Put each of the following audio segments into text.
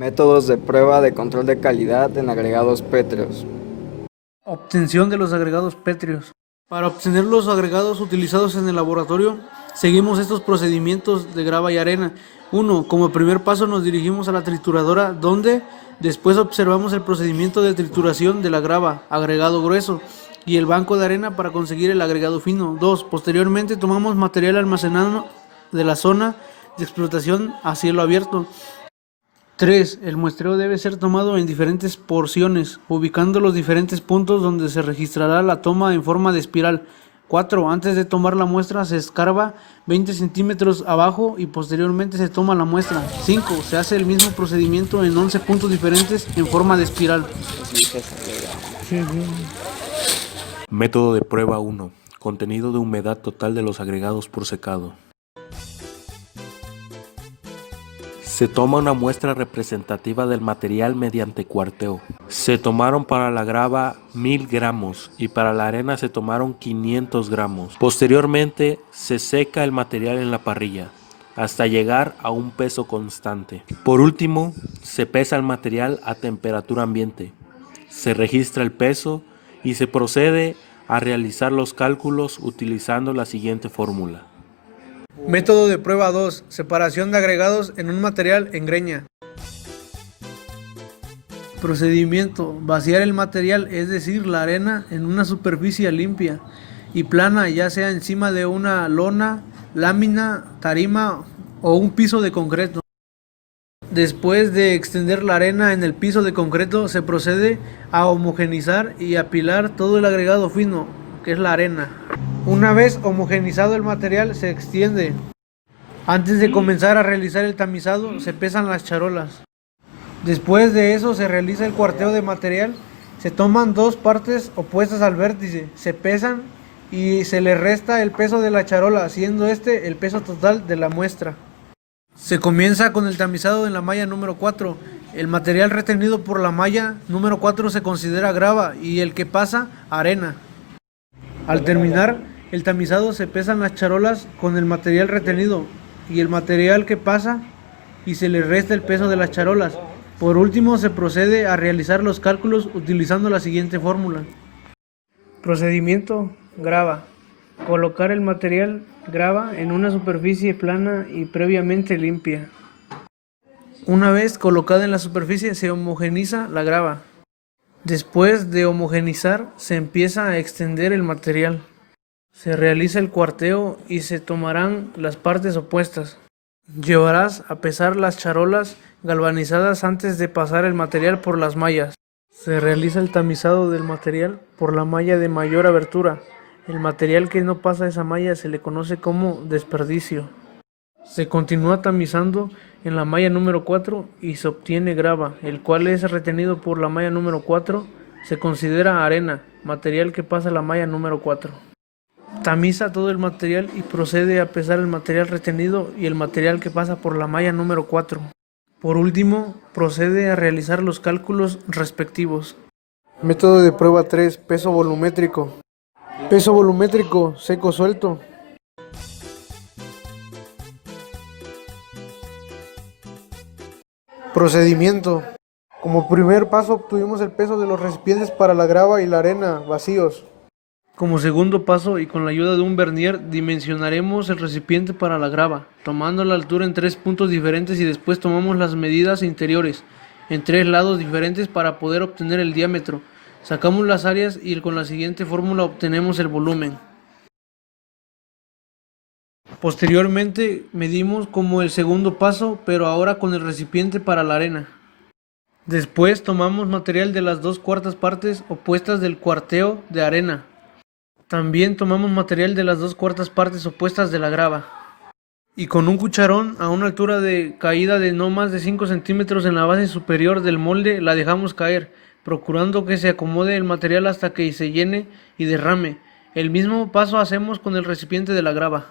Métodos de prueba de control de calidad en agregados pétreos. Obtención de los agregados pétreos. Para obtener los agregados utilizados en el laboratorio, seguimos estos procedimientos de grava y arena. 1. Como primer paso nos dirigimos a la trituradora, donde después observamos el procedimiento de trituración de la grava, agregado grueso, y el banco de arena para conseguir el agregado fino. 2. Posteriormente tomamos material almacenado de la zona de explotación a cielo abierto. 3. El muestreo debe ser tomado en diferentes porciones, ubicando los diferentes puntos donde se registrará la toma en forma de espiral. 4. Antes de tomar la muestra se escarba 20 centímetros abajo y posteriormente se toma la muestra. 5. Se hace el mismo procedimiento en 11 puntos diferentes en forma de espiral. Método de prueba 1. Contenido de humedad total de los agregados por secado. Se toma una muestra representativa del material mediante cuarteo. Se tomaron para la grava 1000 gramos y para la arena se tomaron 500 gramos. Posteriormente se seca el material en la parrilla hasta llegar a un peso constante. Por último, se pesa el material a temperatura ambiente. Se registra el peso y se procede a realizar los cálculos utilizando la siguiente fórmula. Método de prueba 2. Separación de agregados en un material en greña. Procedimiento: vaciar el material, es decir, la arena, en una superficie limpia y plana, ya sea encima de una lona, lámina, tarima o un piso de concreto. Después de extender la arena en el piso de concreto, se procede a homogeneizar y apilar todo el agregado fino, que es la arena. Una vez homogeneizado el material, se extiende. Antes de comenzar a realizar el tamizado, se pesan las charolas. Después de eso se realiza el cuarteo de material. Se toman dos partes opuestas al vértice, se pesan y se le resta el peso de la charola, siendo este el peso total de la muestra. Se comienza con el tamizado en la malla número 4. El material retenido por la malla número 4 se considera grava y el que pasa, arena. Al terminar el tamizado se pesan las charolas con el material retenido y el material que pasa y se le resta el peso de las charolas. Por último se procede a realizar los cálculos utilizando la siguiente fórmula. Procedimiento: grava. Colocar el material grava en una superficie plana y previamente limpia. Una vez colocada en la superficie se homogeneiza la grava. Después de homogeneizar se empieza a extender el material. Se realiza el cuarteo y se tomarán las partes opuestas. Llevarás a pesar las charolas galvanizadas antes de pasar el material por las mallas. Se realiza el tamizado del material por la malla de mayor abertura. El material que no pasa esa malla se le conoce como desperdicio. Se continúa tamizando en la malla número 4 y se obtiene grava, el cual es retenido por la malla número 4. Se considera arena, material que pasa la malla número 4. Tamiza todo el material y procede a pesar el material retenido y el material que pasa por la malla número 4. Por último, procede a realizar los cálculos respectivos. Método de prueba 3. Peso volumétrico. Peso volumétrico, seco suelto. Procedimiento. Como primer paso obtuvimos el peso de los recipientes para la grava y la arena vacíos. Como segundo paso y con la ayuda de un vernier dimensionaremos el recipiente para la grava, tomando la altura en 3 puntos diferentes y después tomamos las medidas interiores en 3 lados diferentes para poder obtener el diámetro. Sacamos las áreas y con la siguiente fórmula obtenemos el volumen. Posteriormente medimos como el segundo paso, pero ahora con el recipiente para la arena. Después tomamos material de las 2/4 partes opuestas del cuarteo de arena. También tomamos material de las 2/4 partes opuestas de la grava. Y con un cucharón a una altura de caída de no más de 5 centímetros en la base superior del molde la dejamos caer, procurando que se acomode el material hasta que se llene y derrame. El mismo paso hacemos con el recipiente de la grava.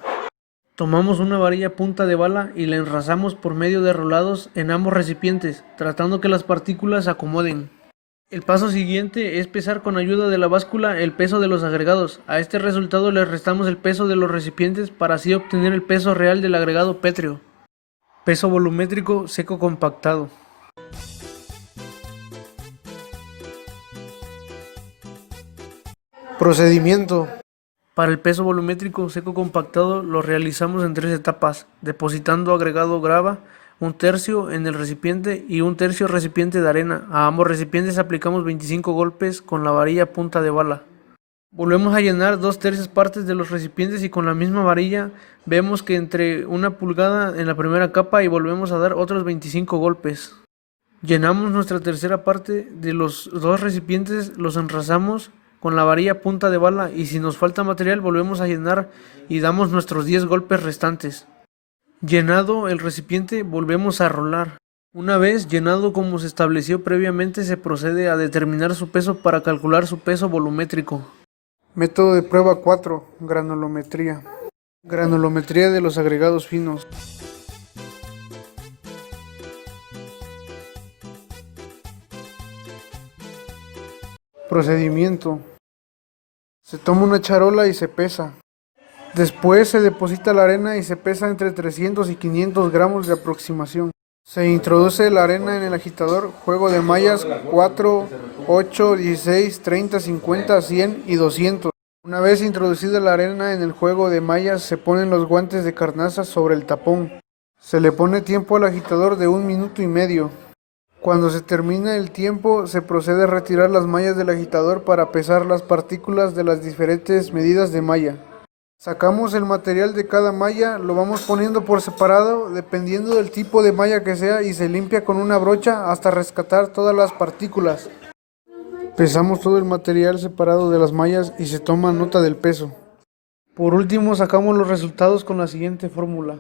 Tomamos una varilla punta de bala y la enrazamos por medio de rolados en ambos recipientes, tratando que las partículas se acomoden. El paso siguiente es pesar con ayuda de la báscula el peso de los agregados. A este resultado le restamos el peso de los recipientes para así obtener el peso real del agregado pétreo. Peso volumétrico seco compactado. Procedimiento. Para el peso volumétrico seco compactado lo realizamos en 3 etapas, depositando agregado grava, 1/3 en el recipiente y 1/3 recipiente de arena. A ambos recipientes aplicamos 25 golpes con la varilla punta de bala. Volvemos a llenar 2/3 partes de los recipientes y con la misma varilla vemos que entre 1 pulgada en la primera capa y volvemos a dar otros 25 golpes. Llenamos nuestra tercera parte de los 2 recipientes, los enrazamos con la varilla punta de bala y si nos falta material volvemos a llenar y damos nuestros 10 golpes restantes. Llenado el recipiente volvemos a rolar. Una vez llenado como se estableció previamente se procede a determinar su peso para calcular su peso volumétrico. Método de prueba 4. Granulometría. Granulometría de los agregados finos. Procedimiento. Se toma una charola y se pesa. Después se deposita la arena y se pesa entre 300 y 500 gramos de aproximación. Se introduce la arena en el agitador, juego de mallas 4, 8, 16, 30, 50, 100 y 200. Una vez introducida la arena en el juego de mallas, se ponen los guantes de carnaza sobre el tapón. Se le pone tiempo al agitador de 1 minuto y medio. Cuando se termina el tiempo, se procede a retirar las mallas del agitador para pesar las partículas de las diferentes medidas de malla. Sacamos el material de cada malla, lo vamos poniendo por separado, dependiendo del tipo de malla que sea, y se limpia con una brocha hasta rescatar todas las partículas. Pesamos todo el material separado de las mallas y se toma nota del peso. Por último, sacamos los resultados con la siguiente fórmula.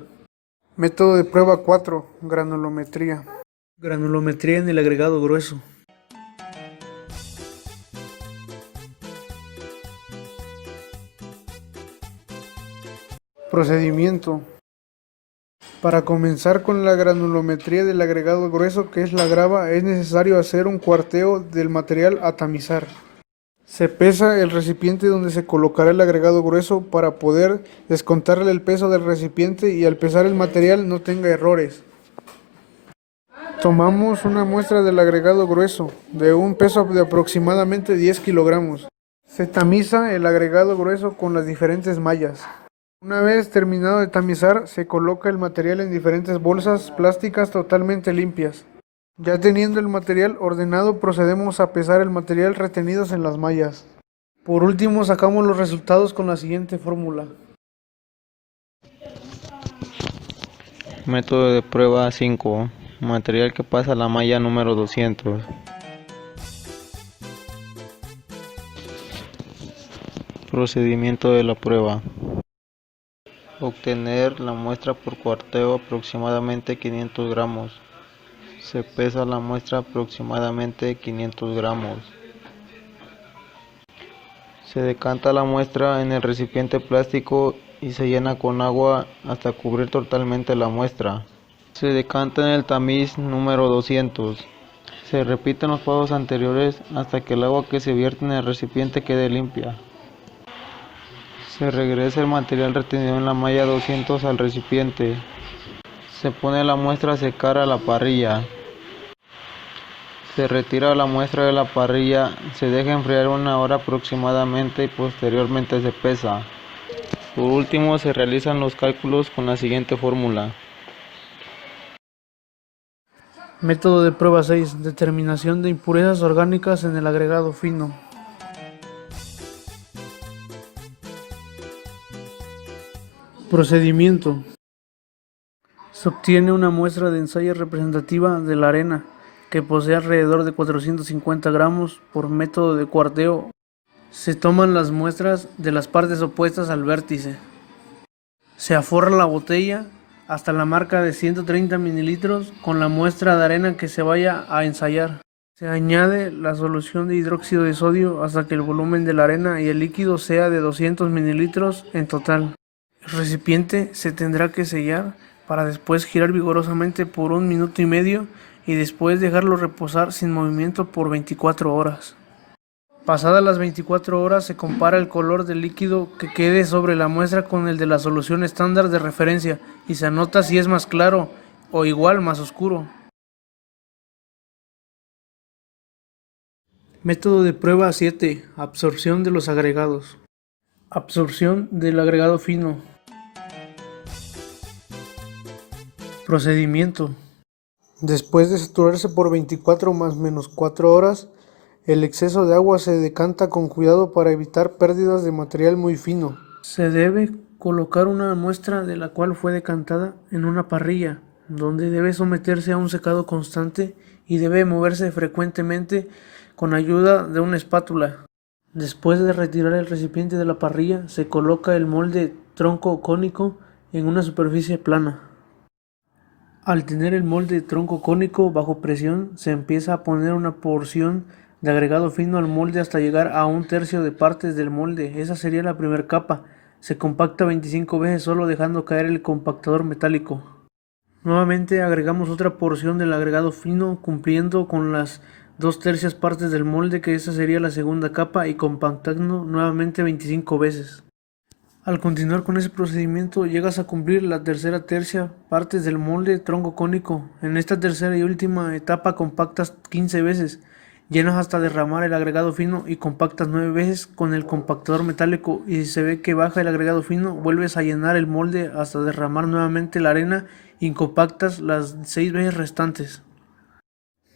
Método de prueba 4. Granulometría. Granulometría en el agregado grueso. Procedimiento. Para comenzar con la granulometría del agregado grueso, que es la grava, es necesario hacer un cuarteo del material a tamizar. Se pesa el recipiente donde se colocará el agregado grueso para poder descontarle el peso del recipiente y al pesar el material no tenga errores. Tomamos una muestra del agregado grueso, de un peso de aproximadamente 10 kilogramos. Se tamiza el agregado grueso con las diferentes mallas. Una vez terminado de tamizar, se coloca el material en diferentes bolsas plásticas totalmente limpias. Ya teniendo el material ordenado, procedemos a pesar el material retenidos en las mallas. Por último, sacamos los resultados con la siguiente fórmula. Método de prueba 5. Material que pasa la malla número 200. Procedimiento de la prueba. Obtener la muestra por cuarteo aproximadamente 500 gramos. Se pesa la muestra aproximadamente 500 gramos. Se decanta la muestra en el recipiente plástico y se llena con agua hasta cubrir totalmente la muestra. Se decanta en el tamiz número 200. Se repiten los pasos anteriores hasta que el agua que se vierte en el recipiente quede limpia. Se regresa el material retenido en la malla 200 al recipiente. Se pone la muestra a secar a la parrilla. Se retira la muestra de la parrilla, se deja enfriar 1 hora aproximadamente y posteriormente se pesa. Por último, se realizan los cálculos con la siguiente fórmula. Método de prueba 6. Determinación de impurezas orgánicas en el agregado fino. Procedimiento. Se obtiene una muestra de ensayo representativa de la arena, que posee alrededor de 450 gramos por método de cuarteo. Se toman las muestras de las partes opuestas al vértice. Se aforra la botella hasta la marca de 130 mililitros con la muestra de arena que se vaya a ensayar. Se añade la solución de hidróxido de sodio hasta que el volumen de la arena y el líquido sea de 200 mililitros en total. El recipiente se tendrá que sellar para después girar vigorosamente por 1 minuto y medio y después dejarlo reposar sin movimiento por 24 horas. Pasadas las 24 horas se compara el color del líquido que quede sobre la muestra con el de la solución estándar de referencia y se anota si es más claro o igual más oscuro. Método de prueba 7. Absorción de los agregados. Absorción del agregado fino. Procedimiento. Después de saturarse por 24 más menos 4 horas, el exceso de agua se decanta con cuidado para evitar pérdidas de material muy fino. Se debe colocar una muestra de la cual fue decantada en una parrilla, donde debe someterse a un secado constante y debe moverse frecuentemente con ayuda de una espátula. Después de retirar el recipiente de la parrilla, se coloca el molde tronco cónico en una superficie plana. Al tener el molde tronco cónico bajo presión, se empieza a poner una porción de agregado fino al molde hasta llegar a 1/3 de partes del molde. Esa sería la primera capa. Se compacta 25 veces solo dejando caer el compactador metálico. Nuevamente agregamos otra porción del agregado fino cumpliendo con las 2/3 partes del molde, que esa sería la segunda capa, y compactando nuevamente 25 veces. Al continuar con ese procedimiento llegas a cumplir la tercera tercia partes del molde tronco cónico. En esta tercera y última etapa compactas 15 veces, llenas hasta derramar el agregado fino y compactas 9 veces con el compactador metálico, y si se ve que baja el agregado fino vuelves a llenar el molde hasta derramar nuevamente la arena y compactas las 6 veces restantes.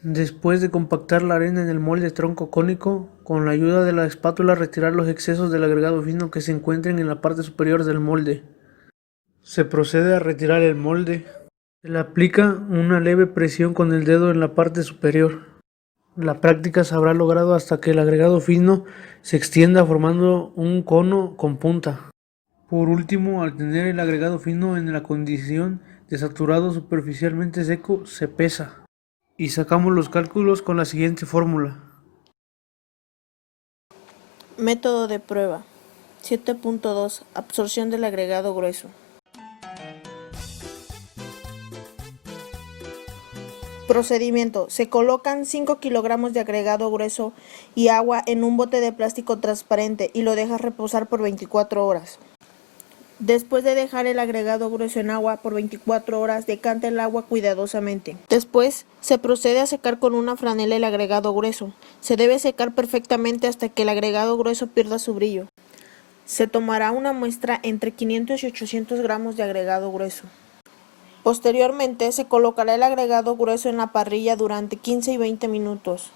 Después de compactar la arena en el molde tronco cónico, con la ayuda de la espátula retirar los excesos del agregado fino que se encuentren en la parte superior del molde. Se procede a retirar el molde. Se le aplica una leve presión con el dedo en la parte superior. La práctica se habrá logrado hasta que el agregado fino se extienda formando un cono con punta. Por último, al tener el agregado fino en la condición de saturado superficialmente seco, se pesa. Y sacamos los cálculos con la siguiente fórmula. Método de prueba 7.2. Absorción del agregado grueso. Procedimiento. Se colocan 5 kilogramos de agregado grueso y agua en un bote de plástico transparente y lo dejas reposar por 24 horas. Después de dejar el agregado grueso en agua por 24 horas, decanta el agua cuidadosamente. Después, se procede a secar con una franela el agregado grueso. Se debe secar perfectamente hasta que el agregado grueso pierda su brillo. Se tomará una muestra entre 500 y 800 gramos de agregado grueso. Posteriormente, se colocará el agregado grueso en la parrilla durante 15 y 20 minutos.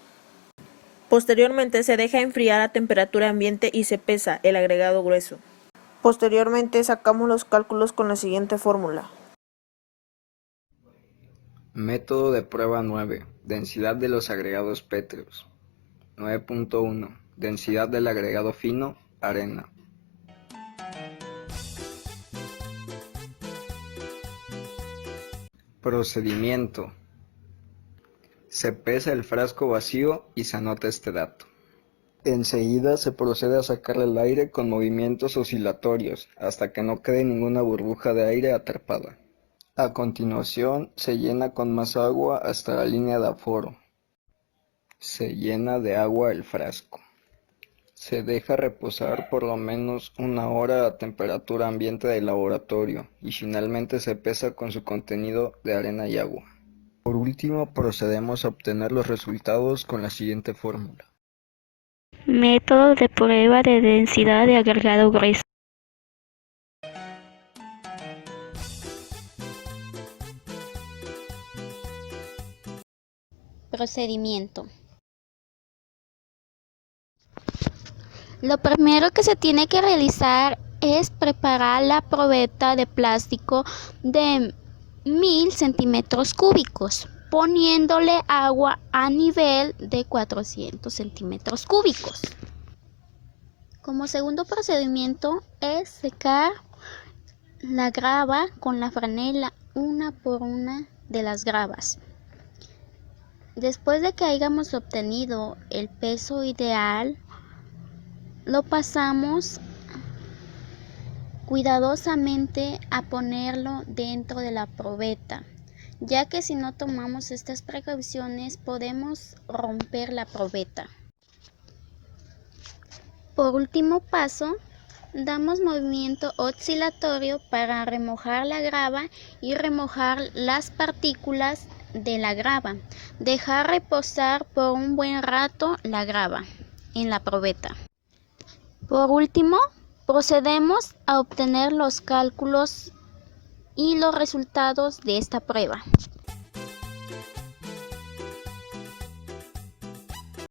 Posteriormente, se deja enfriar a temperatura ambiente y se pesa el agregado grueso. Posteriormente sacamos los cálculos con la siguiente fórmula. Método de prueba 9. Densidad de los agregados pétreos. 9.1. Densidad del agregado fino, arena. Procedimiento. Se pesa el frasco vacío y se anota este dato. Enseguida se procede a sacarle el aire con movimientos oscilatorios hasta que no quede ninguna burbuja de aire atrapada. A continuación se llena con más agua hasta la línea de aforo. Se llena de agua el frasco. Se deja reposar por lo menos 1 hora a temperatura ambiente del laboratorio y finalmente se pesa con su contenido de arena y agua. Por último procedemos a obtener los resultados con la siguiente fórmula. Método de prueba de densidad de agregado grueso. Procedimiento. Lo primero que se tiene que realizar es preparar la probeta de plástico de 1000 centímetros cúbicos, poniéndole agua a nivel de 400 centímetros cúbicos. Como segundo procedimiento es secar la grava con la franela una por una de las gravas. Después de que hayamos obtenido el peso ideal, lo pasamos cuidadosamente a ponerlo dentro de la probeta, ya que si no tomamos estas precauciones podemos romper la probeta. Por último paso, damos movimiento oscilatorio para remojar la grava y remojar las partículas de la grava. Dejar reposar por un buen rato la grava en la probeta. Por último, procedemos a obtener los cálculos y los resultados de esta prueba.